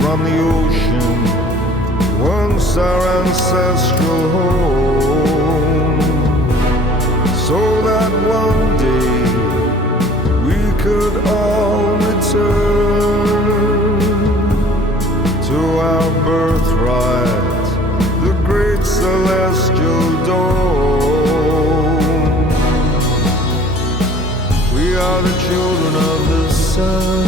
from the ocean, once our ancestral home, so that one day we could all return to our birthright, the great celestial dome. We are the children of the sun,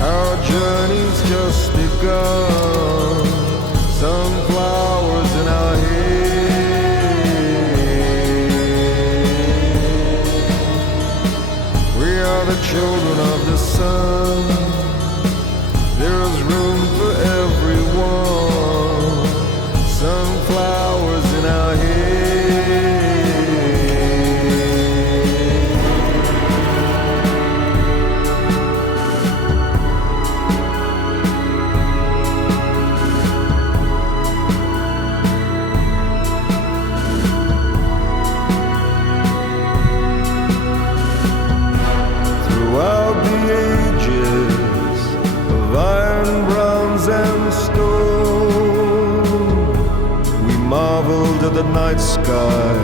our journey's just begun. Sunflowers in our hair. We are the children of the sun. There is room for everyone. Sunflowers in our hair. Throughout the ages of iron, bronze, and stone, we marveled at the night sky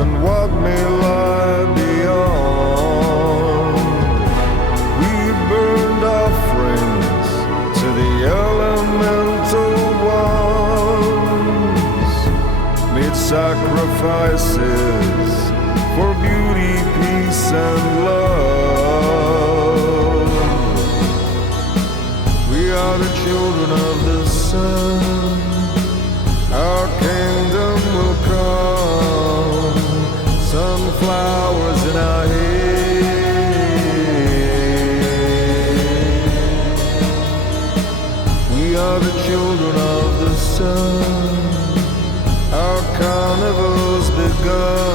and what may lie beyond. We burned offerings to the elemental ones, made sacrifices for beauty, peace, and love. We are the children of the sun. Our kingdom will come. Sunflowers in our hair. We are the children of the sun. Our carnival's begun.